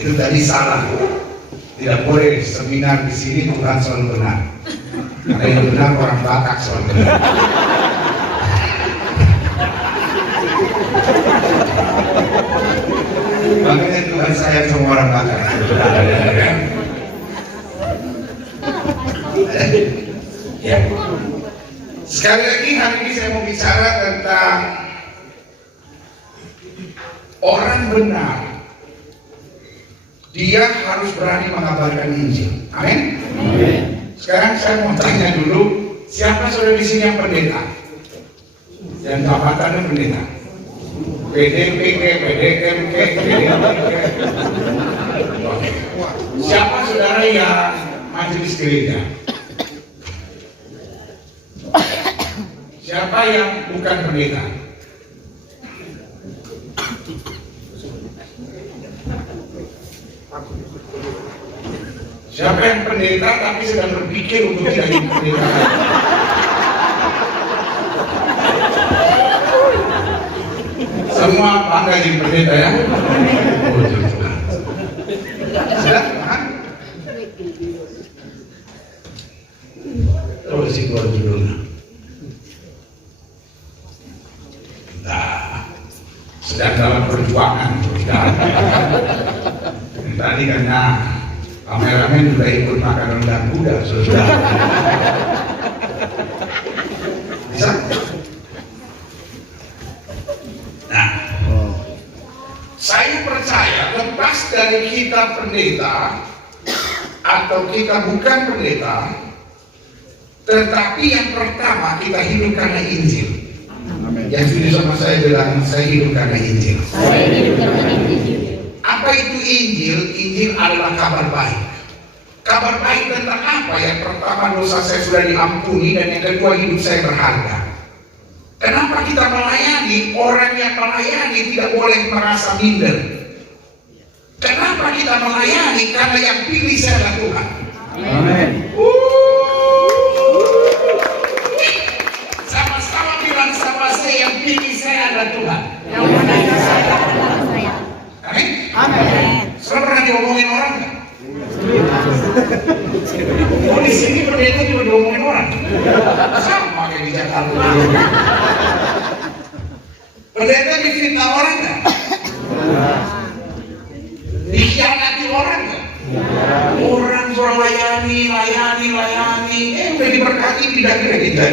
Itu tadi salah. Tidak boleh seminar di sini Tuhan selalu benar. Karena yang benar orang Batak selalu benar. Makanya Tuhan sayang sama orang Batak. Ya. Sekali lagi hari ini saya mau bicara tentang orang benar. Dia harus berani mengabarkan Injil. Amin. Sekarang saya mau tanya dulu, siapa saudara di sini yang pendeta? Dan jabatannya pendeta? PDPK, PDMK, siapa saudara yang majelis gereja? Siapa yang bukan pendeta? Siapa yang pendeta tapi sedang berpikir untuk jadi pendeta? Semua bangga jadi pendeta ya? Oh, sudah Tuhan? Terus si keluar judulnya. Nah, sedang dalam perjuangan. Tadi karena kameramen juga ikut makan rendang kuda, sudah. Bisa? Nah, saya percaya lepas dari kita pendeta atau kita bukan pendeta, tetapi yang pertama kita hidup karena Injil. Yang sudah sama saya bilang, saya hidup karena Injil. Apa itu Injil? Injil adalah kabar baik. Kabar baik tentang apa? Yang pertama, dosa saya sudah diampuni, dan yang kedua, hidup saya berharga. Kenapa kita melayani? Orang yang melayani tidak boleh merasa minder. Kenapa kita melayani? Karena yang pilih saya adalah Tuhan. Amin. Sama-sama bilang sama saya, yang pilih saya adalah Tuhan. Amin. Amin. Saudara pernah diomongin orang nggak? Oh, di sini pendeta juga diomongin orang. Sama kayak di Jakarta. Pendeta difitnah orang nggak? Dikhianati orang nggak? Orang suruh layani. Udah diberkati tidak gereja.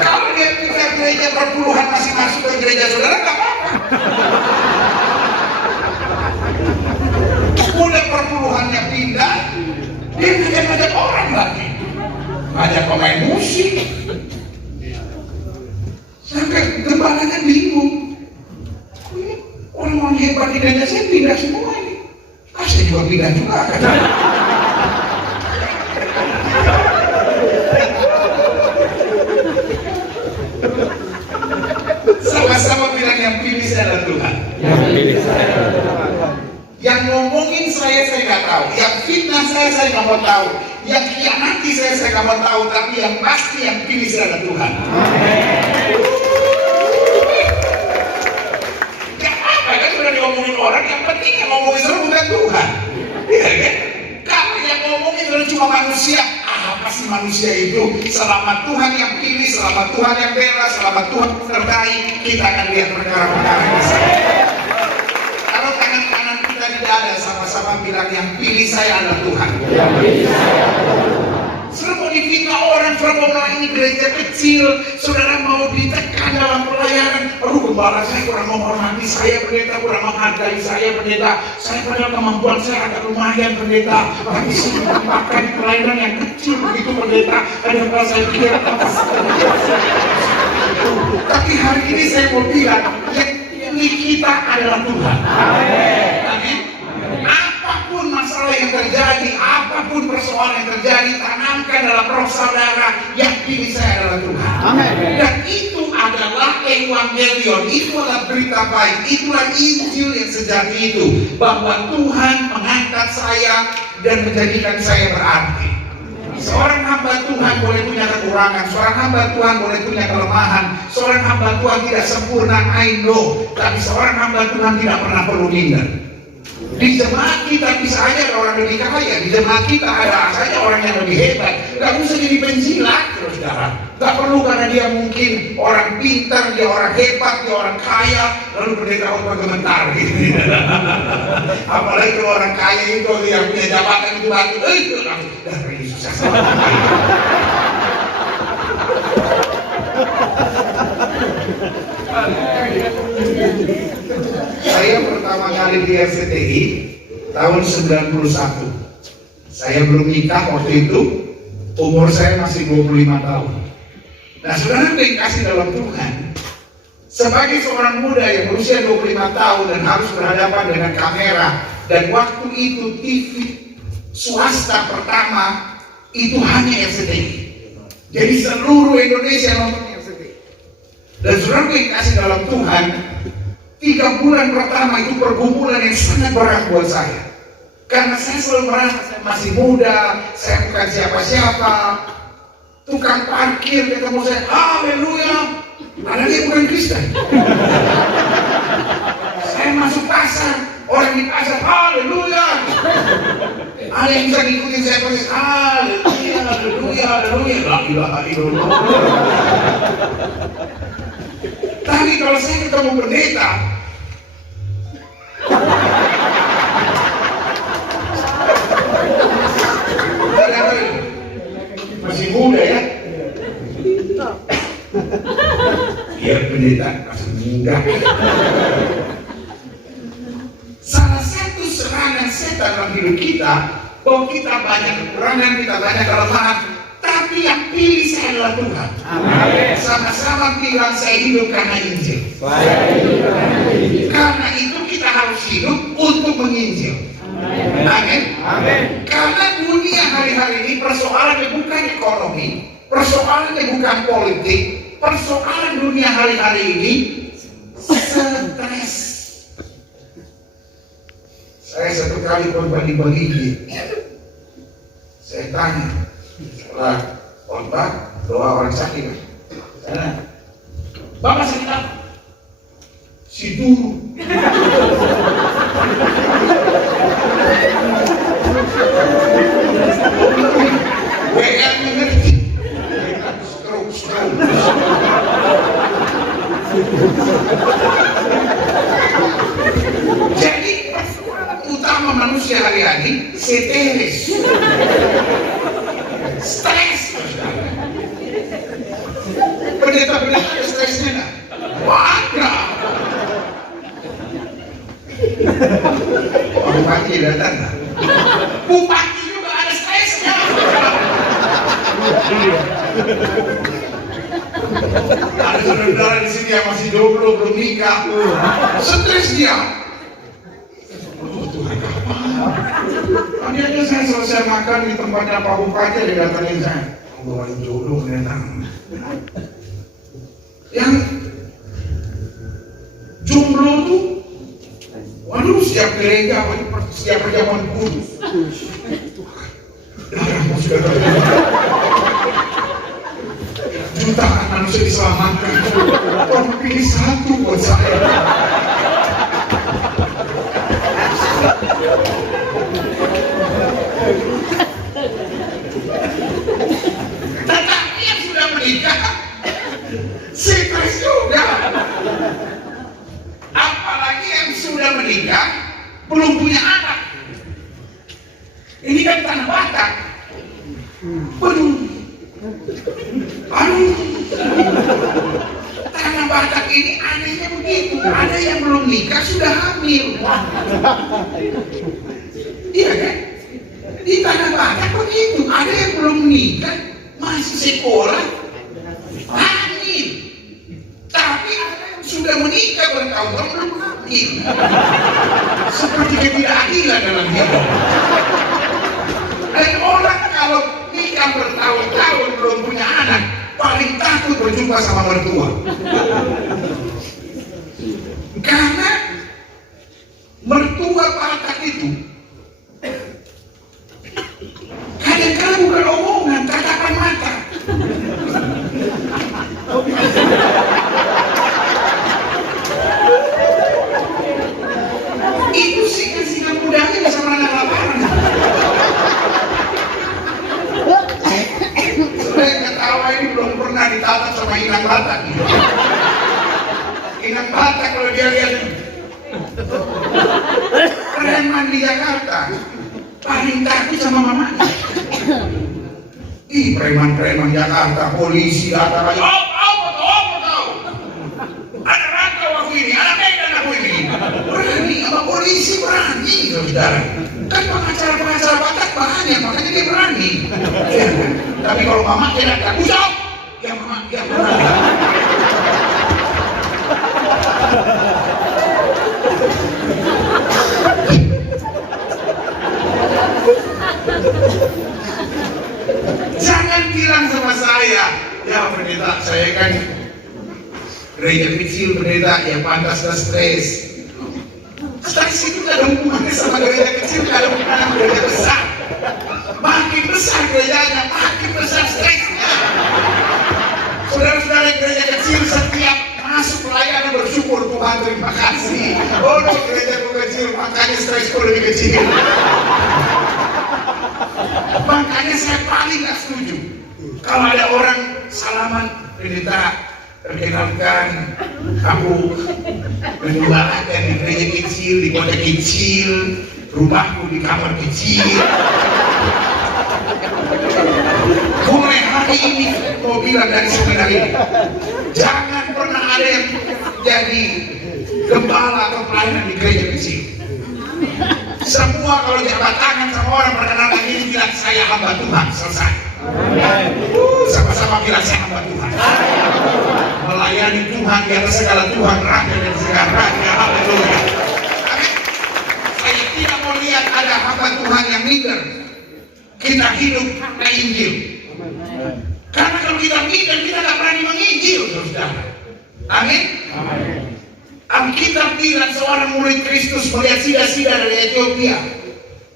Kalau dia pindah gereja berpuluhan masih masuk ke gereja saudara, nggak apa-apa. Udah perpuluhannya pindah, dia ngajak orang lagi, ngajak pemain musik, sampai gembalanya bingung. Orang hebat di gereja saya pindah semua ini. Saya juga pindah juga. Sama-sama bilang yang pilih saya adalah Tuhan. Yang ngomongin saya nggak tahu. Yang fitnah saya nggak mau tahu. Yang khianati saya nggak mau tahu. Tapi yang pasti yang pilih saya adalah Tuhan. Gak apa kan sudah diomongin orang. Yang penting yang ngomongin saya bukan Tuhan. Iya kan? Kalau yang ngomongin adalah cuma manusia. Apa sih manusia itu? Selama Tuhan yang pilih, selama Tuhan yang bela, selama Tuhan terbaik, kita akan lihat perkara-perkara yang besar. Kalau tangan kanan kita tidak ada, sama-sama bilang yang pilih saya adalah Tuhan. Saudara mau difitnah orang, saudara mau melayani gereja kecil, saudara mau ditekan dalam pelayanan. Aduh, gembala saya kurang menghormati saya pendeta, kurang menghargai saya pendeta. Saya padahal kemampuan saya agak lumayan pendeta, tapi saya mendapatkan pelayanan yang kecil begitu pendeta. Kadang-kadang saya pikir apa? Tapi hari ini saya mau bilang, yang pilih kita adalah Tuhan. Amin. Apapun masalah yang terjadi, apapun persoalan yang terjadi, tanamkan dalam roh saudara, yang pilih saya adalah Tuhan. Amen. Dan itu adalah evangelion, itu adalah berita baik, itulah Injil yang sejati itu, bahwa Tuhan mengangkat saya dan menjadikan saya berarti. Seorang hamba Tuhan boleh punya kekurangan, seorang hamba Tuhan boleh punya kelemahan, seorang hamba Tuhan tidak sempurna, I know. Tapi seorang hamba Tuhan tidak pernah perlu minder. Di jemaat kita bisa aja ada orang lebih kaya, di jemaat kita ada saja orang yang lebih hebat. Gak usah jadi penjilat, saudara. Gak perlu karena dia mungkin orang pintar, dia orang hebat, dia orang kaya, lalu pendeta khotbah gemetar gitu. Apalagi kalau orang kaya itu yang punya jabatan itu batu, itu langsung dari susah sama. Saya pertama kali di RCTI tahun 91. Saya belum nikah waktu itu, umur saya masih 25 tahun. Nah, saudara dikasih dalam Tuhan, sebagai seorang muda yang berusia 25 tahun dan harus berhadapan dengan kamera, dan waktu itu TV swasta pertama itu hanya RCTI. Jadi seluruh Indonesia nonton RCTI. Dan saudara dikasih dalam Tuhan, 3 bulan pertama itu pergumulan yang sangat berat buat saya. Karena saya selalu merasa saya masih muda, saya bukan siapa-siapa. Tukang parkir ketemu saya, haleluya, padahal dia bukan Kristen. Saya masuk pasar, orang di pasar, haleluya. Ada yang bisa ngikutin saya proses, haleluya, haleluya, haleluya, la ilaha illallah. Tapi kalau saya ketemu pendeta, masih muda ya, biar pendeta masih muda. Salah satu serangan setan dalam hidup kita, bahwa kita banyak kekurangan, kita banyak kelemahan, tapi yang pilih saya adalah Tuhan. Amin. Sama-sama bilang saya hidup karena Injil. Karena itu kita harus hidup untuk menginjil. Amin. Amin. Karena dunia hari-hari ini persoalannya bukan ekonomi, persoalannya bukan politik, persoalan dunia hari-hari ini stres. Saya satu kali berbagi-bagi, saya tanya, setelah khotbah doa orang sakit, sana, Bapak sakit apa? Si dulu. WR mengerti. Stroke. Jadi persoalan utama manusia hari-hari stres. Stres. Pendeta-pendeta ada stresnya nggak? Ada. Bupati datang nggak? Bupati juga ada stresnya. Ada saudara di sini yang masih jomblo belum nikah, stres dia. Oh Tuhan, tadi aja saya selesai makan di tempatnya Pak Bupati, dia datangin saya, bawain jodoh datang. Yang jomblo tuh, waduh siap gereja, siap perjamuan kudus. Darahmu sudah jutaan manusia diselamatkan. Tolong pilih satu buat saya. Tetapi yang sudah menikah stres juga. Apalagi yang sudah menikah belum punya anak. Ini kan tanah Batak. Waduh. Tanah Batak ini anehnya begitu. Ada yang belum nikah sudah hamil. Iya kan? Di tanah Batak begitu. Ada yang belum nikah masih sekolah hamil. Tapi ada yang sudah menikah bertahun-tahun belum hamil. Seperti ketidakadilan dalam hidup. Dan orang kalau nikah bertahun-tahun belum punya anak, paling takut berjumpa sama mertua. Karena mertua Batak itu kadang-kadang bukan omongan. kalau dia lihat preman di Jakarta paling takut sama mamanya. Ih, preman-preman Jakarta, polisi datang aja, apa tahu? Ada rantau aku ini, ada medan aku ini. Berani sama polisi, berani, saudara. Kan pengacara batak banyak, makanya dia berani. Ya, kan? Tapi kalau mama dia datang, usap, ya mama, dia berani. Jangan bilang sama saya, ya pendeta, saya kan gereja kecil, pendeta, ya pantas dan stres. Stres itu tidak ada hubungannya sama gereja kecil, tidak ada hubungannya sama gereja besar. Makin besar gerejanya, makin besar stresnya. Saudara-saudara gereja kecil setiap masuk pelayanan bersyukur, Tuhan terima kasih. Oh no, gereja kecil, makanya stresku lebih kecil. Makanya saya paling gak setuju kalau ada orang salaman, pendeta, perkenalkan aku menyuarakan di gereja kecil, di kota kecil, rumahku di kamar kecil. Mulai hari ini mau bilang dari seminar ini, jangan pernah ada yang jadi gembala atau pelayanan di gereja kecil. Semua kalau jabat tangan sama orang perkenalkan ini bilang saya hamba Tuhan, selesai. Sama-sama bilang saya hamba Tuhan. Melayani Tuhan di atas segala Tuhan, raja dan segala raja. Haleluya. Amin. Saya tidak mau lihat ada hamba Tuhan yang minder. Kita hidup karena Injil. Karena kalau kita minder, kita tidak berani menginjil, saudara. Amin. Alkitab bilang seorang murid Kristus melihat sida-sida dari Ethiopia,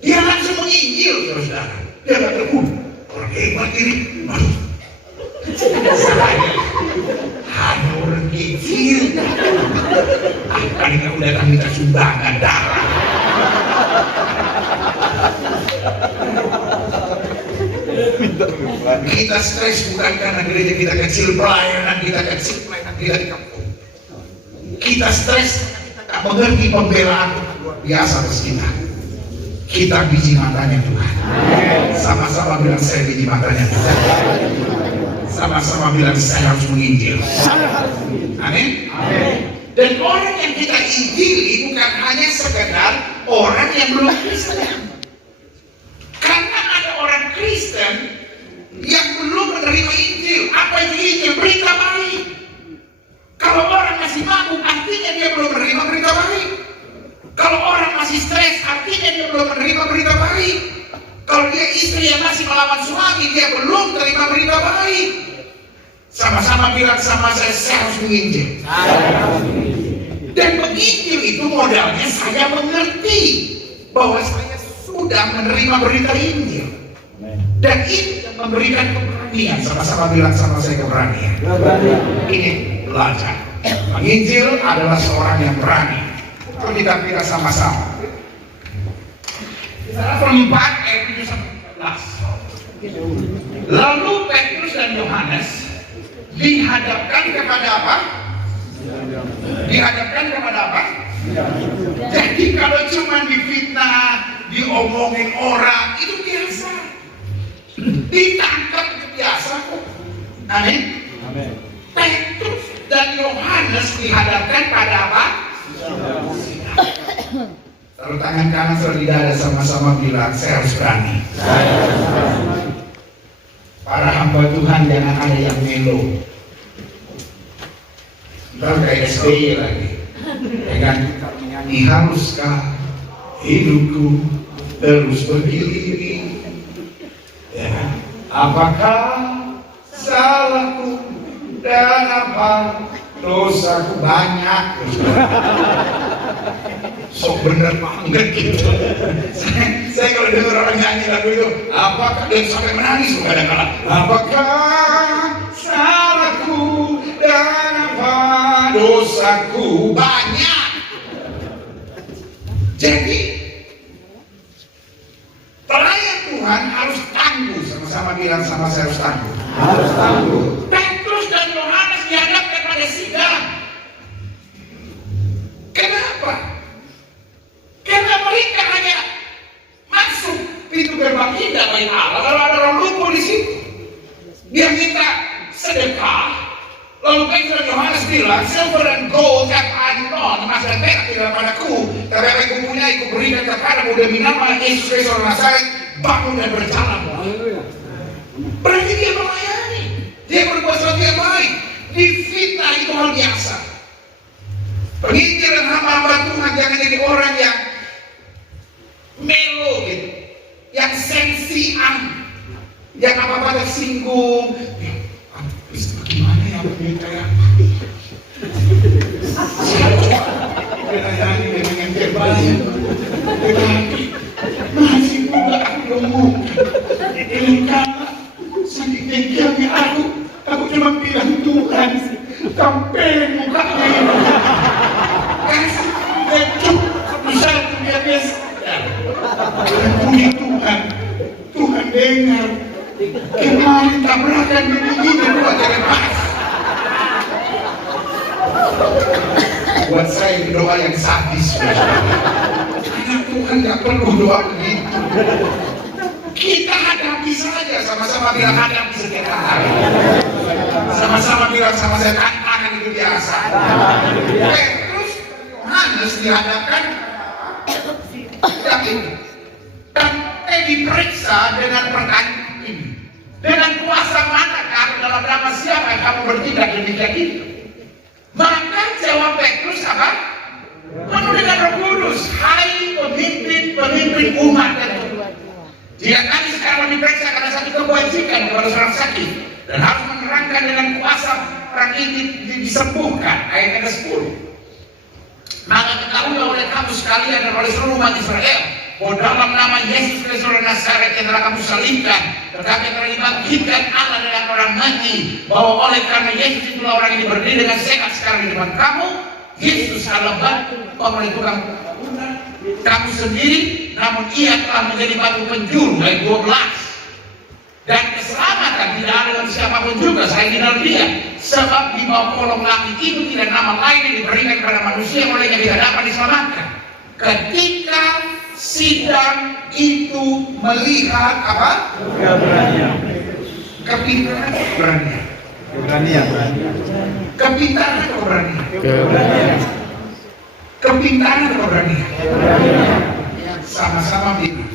dia langsung menginjil, saudara. Dia nggak terpun, orang hebat ini, saya hanya orang kecil. Kali kamu datang minta sumbangan darah. Kita stres bukan karena gereja kita kecil, pelayanan kita kecil, pelayanan kita di kampung. Kita stres, kita tak mengerti pembelaan luar biasa atas kita. Kita biji matanya Tuhan. Sama-sama bilang saya biji matanya Tuhan. Sama-sama bilang saya harus menginjil. Amin. Dan orang yang kita injili bukan hanya sekedar orang yang belum Kristen. Karena ada orang Kristen yang belum menerima Injil. Apa itu Injil? Berita baik. Kalau orang masih mabuk, artinya dia belum menerima berita baik. Kalau orang masih stres, artinya dia belum menerima berita baik. Kalau dia istri yang masih melawan suami, dia belum menerima berita baik. Sama-sama bilang sama saya harus menginjil. Dan menginjil itu modalnya saya mengerti bahwa saya sudah menerima berita Injil. Dan ini yang memberikan keberanian. Sama-sama bilang sama saya keberanian. Ini belajar. Menginjil adalah seorang yang berani. Kalau kita sama-sama. Kisah 4 ayat 7-11. Lalu Petrus dan Yohanes dihadapkan kepada apa? Dihadapkan kepada apa? Jadi kalau cuma difitnah, diomongin orang, itu biasa. Ditangkap itu biasa kok. Amin. Petrus dan Yohanes dihadapkan pada apa? Taruh tangan kanan di dada, sama-sama bilang saya harus berani. Para hamba Tuhan jangan ada yang melo. Ntar kayak SBY lagi. Dengan menyanyi haruskah hidupku terus berdiri? Ya. Apakah salahku dan apa dosaku banyak? Sok bener banget gitu. Saya kalau dengar orang nyanyi lagu itu, apakah dan sampai menangis kadang-kadang. Apakah salahku dan apa dosaku banyak? Jadi pelayan Tuhan harus tangguh. Sama-sama bilang sama saya harus tangguh. Harus tangguh. Petrus dan Yohanes dihadapkan pada sidang. Kenapa? Karena mereka hanya masuk pintu gerbang indah bagi Allah, lalu ada orang lumpuh di situ. Dia minta sedekah. Lalu Petrus Yohanes bilang, silver and gold have I none, emas dan perak tidak padaku, tapi apa yang kupunyai kuberikan kepadamu demi nama Yesus Kristus orang Nazaret, bangun dan berjalan. Berarti dia melayani, dia berbuat sesuatu yang baik. Difitnah itu hal biasa. Penginjil dan hamba-hamba Tuhan jangan jadi orang yang melo gitu, yang sensian, yang apa-apa tersinggung. Bagaimana ya berita ya? Saya ini dengan terbaik, tetapi masih muda aku gemuk. Karena sakit dengkiannya aku cuma bilang Tuhan, tampilin mukanya ini. Kasih lecuk, bisa dia biasa. Dan puji Tuhan, Tuhan dengar. Kemarin tabrakan begini buat lepas. Buat saya doa yang sadis. Anak Tuhan gak perlu doa begitu. Kita hadapi saja, sama-sama bilang hadapi setiap hari. Sama-sama bilang sama saya tantangan itu biasa. Terus Yohanes dihadapkan dan diperiksa dengan pertanyaan. Dengan kuasa manakah dalam nama siapa kamu bertindak demikian itu? Maka jawab Petrus apa? Penuh dengan Roh Kudus, hai pemimpin umat dan Tuhan. Jika kami sekarang diperiksa karena satu kewajiban kepada seorang sakit dan harus menerangkan dengan kuasa orang ini disembuhkan, ayat ke-10. Maka ketahuilah oleh kamu sekalian dan oleh seluruh umat Israel, bahwa dalam nama Yesus Kristus orang Nazaret yang telah kamu salibkan, tetapi yang telah dibangkitkan Allah dari orang mati, bahwa oleh karena Yesus itulah orang ini berdiri dengan sehat sekarang di depan kamu. Yesus adalah batu pemulai tukang bangunan kamu sendiri, namun ia telah menjadi batu penjuru, ayat 12. Dan keselamatan tidak ada bagi siapapun juga selain di dalam dia, sebab di bawah kolong langit itu tidak nama lain yang diberikan kepada manusia yang olehnya tidak dapat diselamatkan. Ketika sidang itu melihat apa? Keberanian. Kepintaran keberanian. Keberanian. Kepintaran keberanian. Keberanian. Kepintaran keberanian. Keberanian. Sama-sama bilang,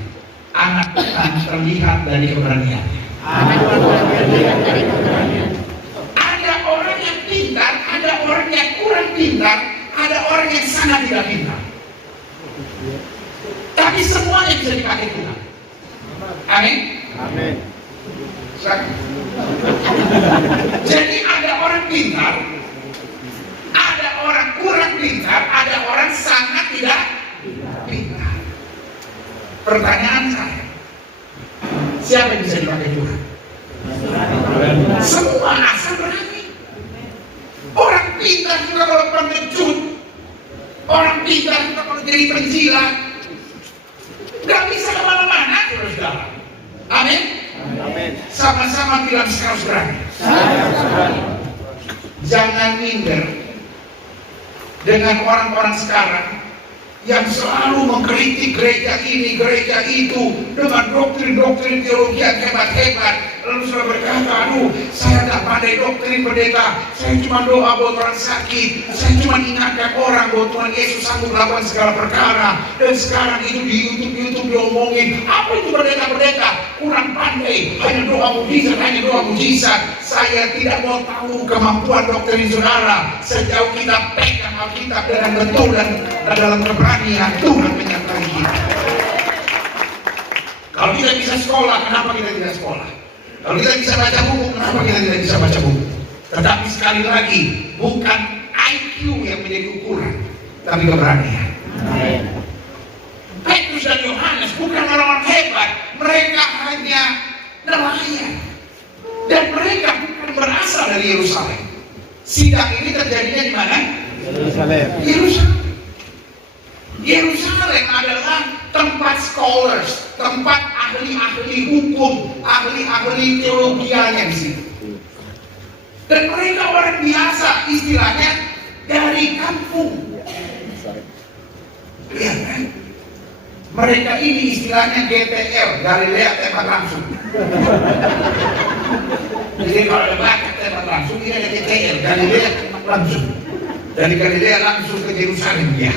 anak Tuhan terlihat dari keberanian. Anak Tuhan terlihat dari keberanian. Ada orang yang pintar, ada orang yang kurang pintar, ada orang yang sangat tidak pintar. Tapi semuanya bisa dipakai Tuhan. Amin. Amin. Jadi ada orang pintar, ada orang kurang pintar, ada orang sangat tidak pintar. Pertanyaan saya, siapa yang bisa dipakai Tuhan? Semua asal berani. Orang pintar juga kalau pengecut, orang pintar juga kalau jadi penjilat. Gak bisa kemana-mana, saudara. Amin. Amin. Sama-sama bilang sekarang berani. Jangan minder dengan orang-orang sekarang yang selalu mengkritik gereja ini, gereja itu dengan doktrin-doktrin teologi yang hebat-hebat. Lalu sudah berkata, aduh, saya tak pandai doktrin pendeta, saya cuma doa buat orang sakit, saya cuma ingatkan orang bahwa Tuhan Yesus sanggup melakukan segala perkara. Dan sekarang itu di YouTube diomongin, apa itu pendeta-pendeta? Kurang pandai, hanya doa mujizat. Saya tidak mau tahu kemampuan doktrin saudara sejauh kita pegang Alkitab dengan betul dan dalam keberanian Tuhan menyertai kita. Kalau kita bisa sekolah, kenapa kita tidak sekolah? Kalau kita bisa baca buku, kenapa kita tidak bisa baca buku? Tetapi sekali lagi, bukan IQ yang menjadi ukuran, tapi keberanian. Petrus dan Yohanes bukan orang-orang hebat, mereka hanya nelayan. Dan mereka bukan berasal dari Yerusalem. Sidang ini terjadinya di mana? Yerusalem. Yerusalem adalah tempat scholars, tempat ahli-ahli hukum, ahli-ahli teologianya di situ. Dan mereka orang biasa, istilahnya dari kampung. Mereka ini istilahnya GTL, Galilea tembak langsung. Jadi kalau ada bakat tembak langsung, ini ada GTL, Galilea tembak langsung. Dari Galilea langsung ke Yerusalem ya.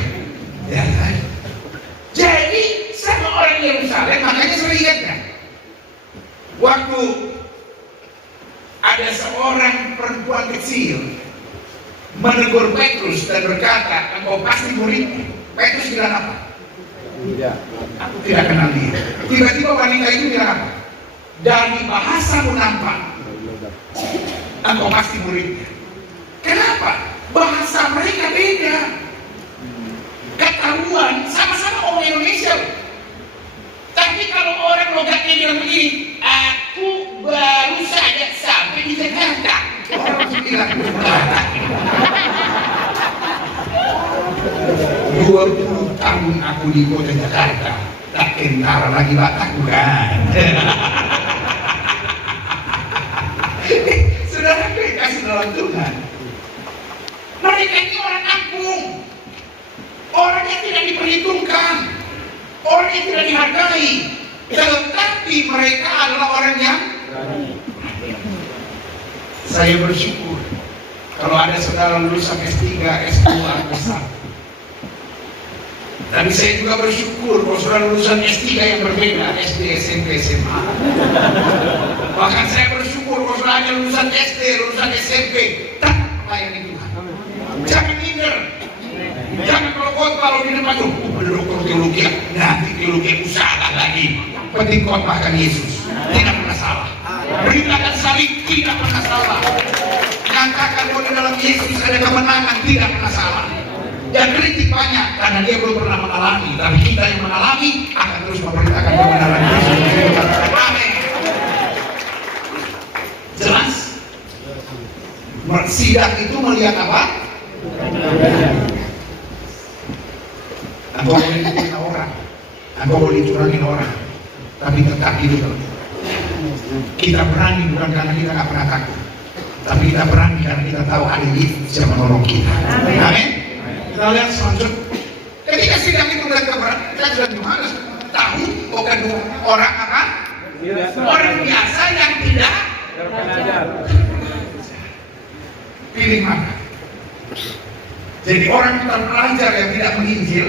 Ya kan? Jadi sama orang Yerusalem, makanya saya lihat kan, waktu ada seorang perempuan kecil menegur Petrus dan berkata, engkau pasti muridnya. Petrus bilang apa? Tidak. Aku tidak kenal dia. Tiba-tiba wanita itu bilang apa? Dari bahasamu nampak, engkau pasti muridnya. Kenapa? Bahasa mereka beda. Ketahuan sama-sama orang Indonesia. Tapi kalau orang logatnya bilang begini, aku baru saja sampai di Jakarta. Orang bilang, 20 tahun aku di kota Jakarta, tak kentara lagi Batak bukan? Saudara kasih dalam Tuhan. Mereka ini orang kampung, orang yang tidak diperhitungkan, orang yang tidak dihargai, tetapi mereka adalah orang yang saya bersyukur kalau ada saudara lulusan S3, S2, S1. Tapi saya juga bersyukur kalau saudara lulusan S3 yang berbeda, SD, SMP, SMA. Bahkan saya bersyukur kalau saudara hanya lulusan SD, lulusan SMP, tak melayani Tuhan. Jangan minder. Jangan kalau khotbah di depan tuh, dokter teologi, nanti teologi aku salah lagi. Penting khotbahkan Yesus, tidak pernah salah. Beritakan salib, tidak pernah salah. Nyatakan bahwa di dalam Yesus ada kemenangan, tidak pernah salah. Dan kritik banyak karena dia belum pernah mengalami, tapi kita yang mengalami akan terus memberitakan kebenaran Yesus. Amin. Jelas? Sidang itu melihat apa? Engkau boleh dipukul orang, engkau boleh curangin orang, tapi tetap hidup. Kita berani bukan karena kita nggak pernah takut, tapi kita berani karena kita tahu ada Yesus yang menolong kita. Amin. Kita lihat selanjutnya. Ketika sidang itu mereka dan Yohanes tahu bukan orang apa? Orang biasa yang tidak terpelajar. Pilih mana? Jadi orang terpelajar yang tidak menginjil,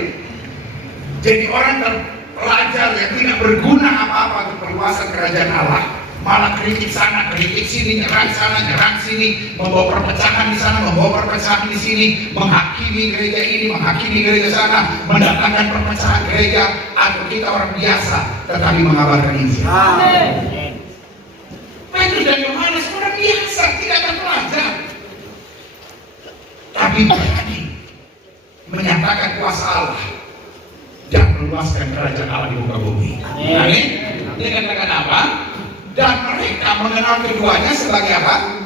jadi orang terpelajar yang tidak berguna apa-apa untuk perluasan kerajaan Allah, malah kritik sana, kritik sini, nyerang sana, nyerang sini, membawa perpecahan di sana, membawa perpecahan di sini, menghakimi gereja ini, menghakimi gereja sana, mendatangkan perpecahan gereja, atau kita orang biasa tetapi mengabarkan Injil. Petrus dan Yohanes orang biasa, tidak terpelajar, tapi berani menyatakan kuasa Allah dan meluaskan kerajaan Allah di muka bumi. Amin. Dengan kata apa? Dan mereka mengenal keduanya sebagai apa?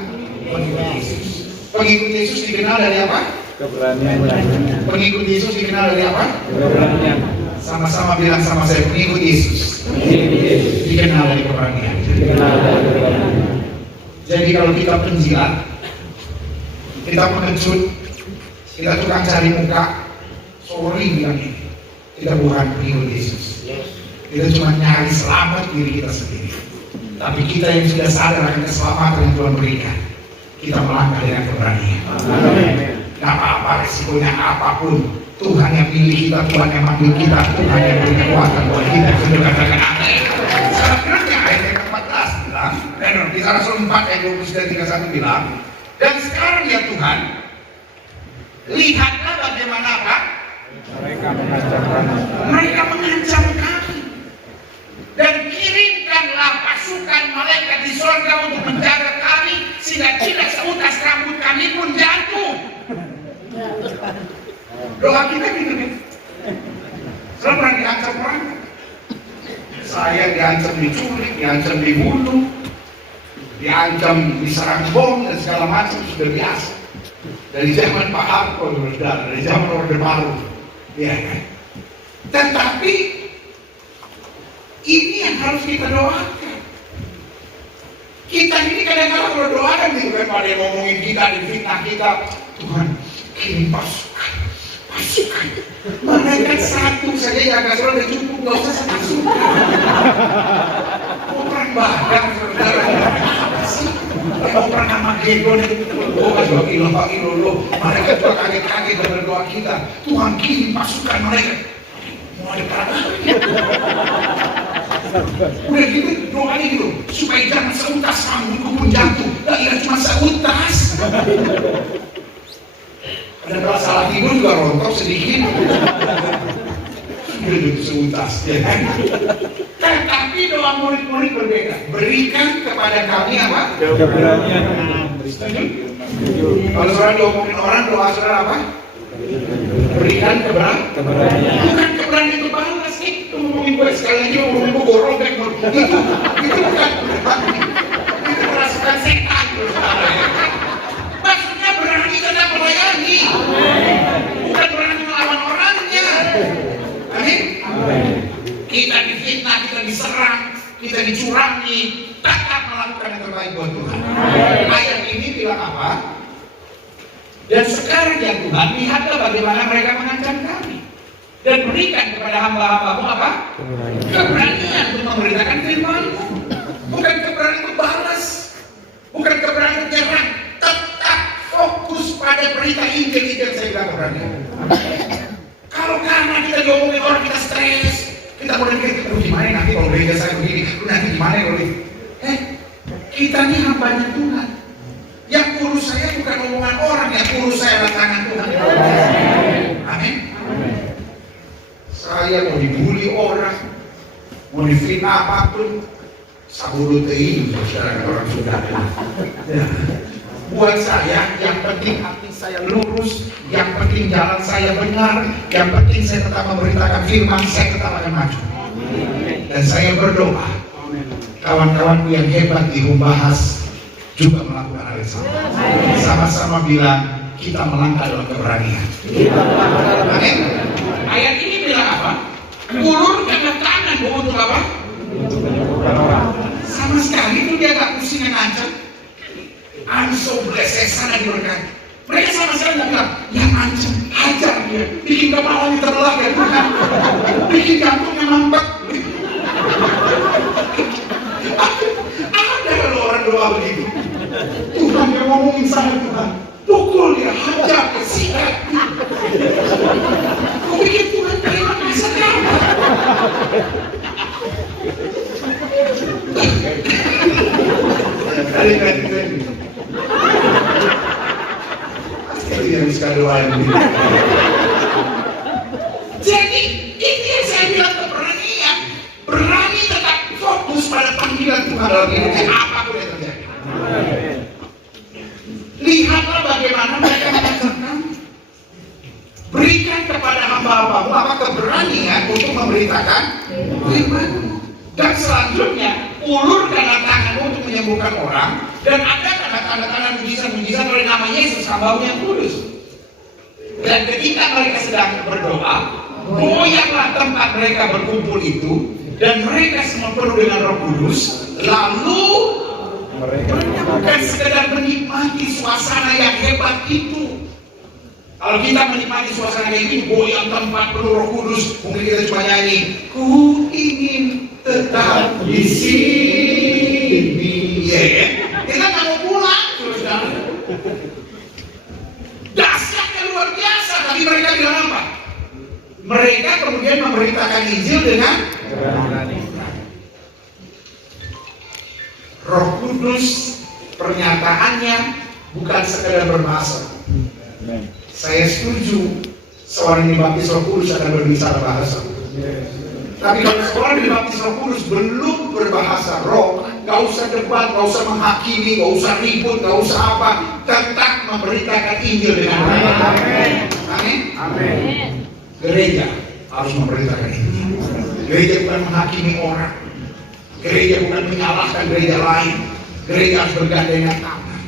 Pengikut Yesus. Pengikut Yesus dikenal dari apa? Keberanian. Pengikut Yesus dikenal dari apa? Keberanian. Sama-sama bilang sama saya, pengikut Yesus dikenal dari keberanian. Jadi kalau kita penjilat, kita pengecut, kita tukang cari muka, sorry bilang ini, kita bukan pengikut Yesus. Kita cuma nyari selamat diri kita sendiri. Tapi kita yang sudah sadar akan keselamatan yang Tuhan berikan, kita melangkah dengan keberanian. Gak apa-apa resikonya apapun, Tuhan yang pilih kita, Tuhan yang manggil kita, Tuhan yang beri kekuatan buat kita. Sudah katakan amin. Selanjutnya ayat yang ke-14 bilang, dan di Rasul 4 ayat 29-31 bilang, dan sekarang ya Tuhan, lihatlah bagaimana apa? Mereka mengancam kami. Dan kirimkanlah pasukan malaikat di surga untuk menjaga kami sehingga tidak seutas rambut kami pun jatuh. Doa kita gitu nih. Saya pernah diancam orang. Saya diancam diculik, diancam dibunuh, diancam diserang bom dan segala macam, sudah biasa. Dari zaman Pak Harto, dari zaman Orde Baru, ya kan. Tetapi ini yang harus kita doakan. Kita ini kadang-kadang kalau doakan gitu kan, pada yang ngomongin kita, difitnah kita, Tuhan kirim pasukan pasukan. Malaikat satu saja yang agak sudah cukup, nggak usah sepasukan. Mau perang Badar, saudara, apa sih? Mau perang Armageddon itu, Pak Ilolo, mereka juga kaget-kaget dan berdoa kita. Tuhan kirim pasukan mereka. Mau ada perang apa? Udah gitu, doanya gitu, supaya jangan seutas rambutku pun jatuh. Nah, ya cuma seutas. Ada kalau salah tidur juga rontok sedikit. Sudah seutas, ya kan? Tetapi doa murid-murid berbeda. Berikan kepada kami apa? Keberanian. Setuju? Kalau saudara diomongin orang, doa saudara apa? Berikan keberanian. Bukan keberanian itu balas. Itu ngomongin gue sekali lagi, ngomongin gue borong kayak itu bukan berani. Itu merasakan setan. Maksudnya berani tetap melayani, bukan berani melawan orangnya. Amin. Kita difitnah, kita diserang, kita dicurangi, tetap melakukan yang terbaik buat Tuhan. Ayat ini bilang apa? Dan sekarang ya Tuhan, lihatlah bagaimana mereka mengancam kami. Dan berikan kepada hamba-hambamu apa? Keberanian untuk memberitakan firman-Mu. Bukan keberanian untuk balas, bukan keberanian untuk nyerang. Tetap fokus pada berita Injil itu yang saya bilang keberanian. Kalau karena kita diomongin orang, kita stres, kita mulai mikir, gimana nanti kalau gereja saya begini, nanti gimana kalau ini? Kita ini hambanya Tuhan. Yang urus saya bukan omongan orang, yang urus saya adalah tangan Tuhan. Amin. Saya mau dibully orang, mau difitnah apapun, sabulu tei, saudara orang sudah. Ya. Buat saya, yang penting hati saya lurus, yang penting jalan saya benar, yang penting saya tetap memberitakan firman, saya tetap akan maju. Dan saya berdoa, kawan-kawanku yang hebat di Humbahas juga melakukan hal yang sama. Sama-sama bilang, kita melangkah dalam keberanian. Amin. Ayat ini bilang apa? Ulurkanlah tangan untuk apa? Sama sekali itu dia gak pusing dan ancam. I'm so blessed, saya sangat diberkati. Mereka sama sekali gak bilang, yang ancam, hajar dia, bikin kepalanya terbelah ya Tuhan, bikin jantungnya mampet. Ada kalau orang doa begitu. Tuhan yang ngomongin saya Tuhan, pukul dia, hajar dia, sikat. Kau pikir Tuhan terima kasih kamu? Kali-kali pasti yang sekali doa yang begini. Jadi itu yang saya bilang keberanian. Berani tetap fokus pada panggilan Tuhan dalam hidupnya, apapun yang terjadi. Lihatlah bagaimana mereka mengajarkan. Berikan kepada hamba-hambamu apa keberanian untuk memberitakan firman-Mu. Dan selanjutnya, ulurkanlah tanganmu untuk menyembuhkan orang, dan ada tanda-tanda mujizat-mujizat oleh nama Yesus, hamba-Mu yang kudus. Dan ketika mereka sedang berdoa, goyanglah tempat mereka berkumpul itu, dan mereka semua penuh dengan Roh Kudus. Lalu mereka bukan sekedar menikmati suasana yang hebat itu. Kalau kita menikmati suasana kayak gini, goyang tempat penuh Roh Kudus, mungkin kita cuma nyanyi, ku ingin tetap di sini. Ya kan? Kita nggak mau pulang, saudara. Dahsyatnya luar biasa, tapi mereka bilang apa? Mereka kemudian memberitakan Injil dengan Roh Kudus. Pernyataannya bukan sekedar berbahasa. Saya setuju seorang yang dibaptis Roh Kudus akan berbicara bahasa. Tapi kalau seorang yang dibaptis Roh Kudus belum berbahasa roh, gak usah debat, gak usah menghakimi, gak usah ribut, gak usah apa, tetap memberitakan Injil dengan baik. Amin. Amin. Gereja harus memberitakan Injil. Gereja bukan menghakimi orang. Gereja bukan menyalahkan gereja lain. Gereja harus bergandengan tangan.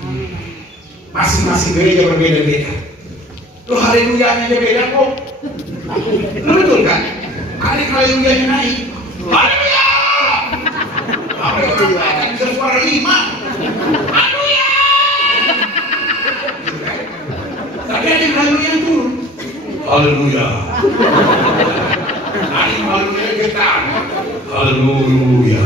Masing-masing gereja berbeda-beda. Loh, haleluyanya aja beda kok. Lo betul kan? Ada haleluyanya naik. Haleluya! Apa yang orang akan bisa suara 5? Haleluya! Tapi ada yang haleluya turun. Haleluya. Ari malunya getar. Haleluya.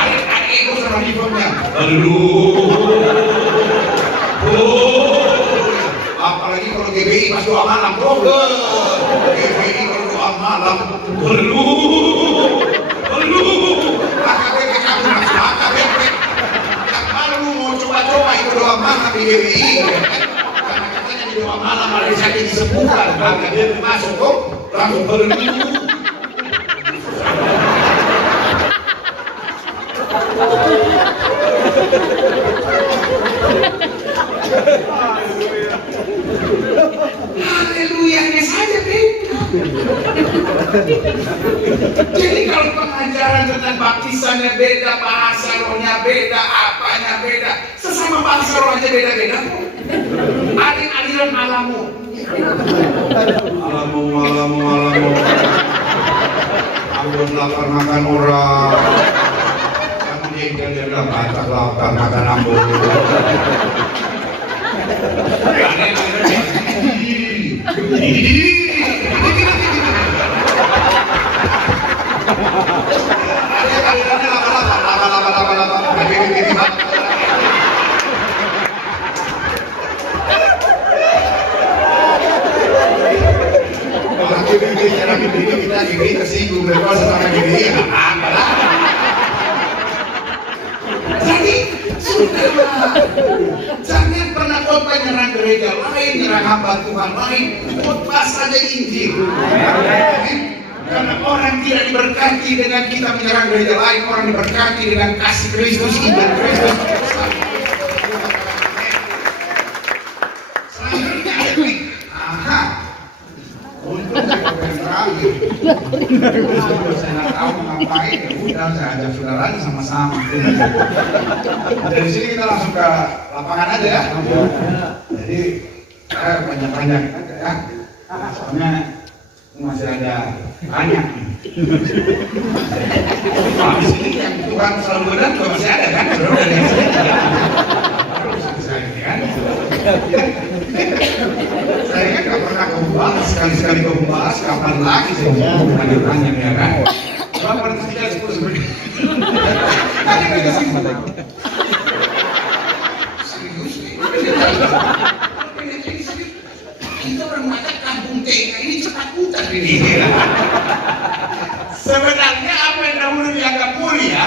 Ari ego sama hidupnya. Haleluya. Apalagi kalau GBI pas doa malam, bro. GBI kalau doa malam, AKBP kamu masuk AKBP. Kalau lu mau coba-coba itu doa malam di GBI, karena katanya di doa malam ada sakit disembuhkan, AKBP masuk kok, langsung haleluyanya saja beda. Jadi kalau pengajaran tentang baptisannya beda, bahasa rohnya beda, apanya beda, sesama bahasa roh aja beda-beda kok. Ada aliran alamu. Alamu. Aku lapar makan orang. Kamu dia baca lapar makan ambo. Kita tersinggung berkuasa sama gini, jadi sudahlah, jangan pernah khotbah nyerang gereja lain, nyerang hamba Tuhan lain, khotbah saja Injil. Karena orang tidak diberkati dengan kita menyerang gereja lain, orang diberkati dengan kasih Kristus, iman Kristus. Untuk saya nggak tahu ngapain, ya udah saya ajak saudaranya sama-sama. Dari sini kita langsung ke lapangan aja ya. Jadi saya banyak-banyak aja ya. Soalnya masih ada banyak. Habis ini yang Tuhan selalu godaan juga masih ada kan? Baru dari sini. Saya kan nggak pernah kau bahas, sekali-sekali kau bahas, kapan lagi saya banyak-banyak ya kan? Berapa ratus tiga 10 sebenarnya? Tadi kita simpan. Serius nih? Kita orang macam kampung tengah ini cepat putar ini. Sebenarnya apa yang dahulu dianggap mulia,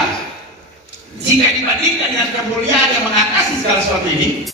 jika dibandingkan dengan kemuliaan yang mengatasi segala sesuatu ini,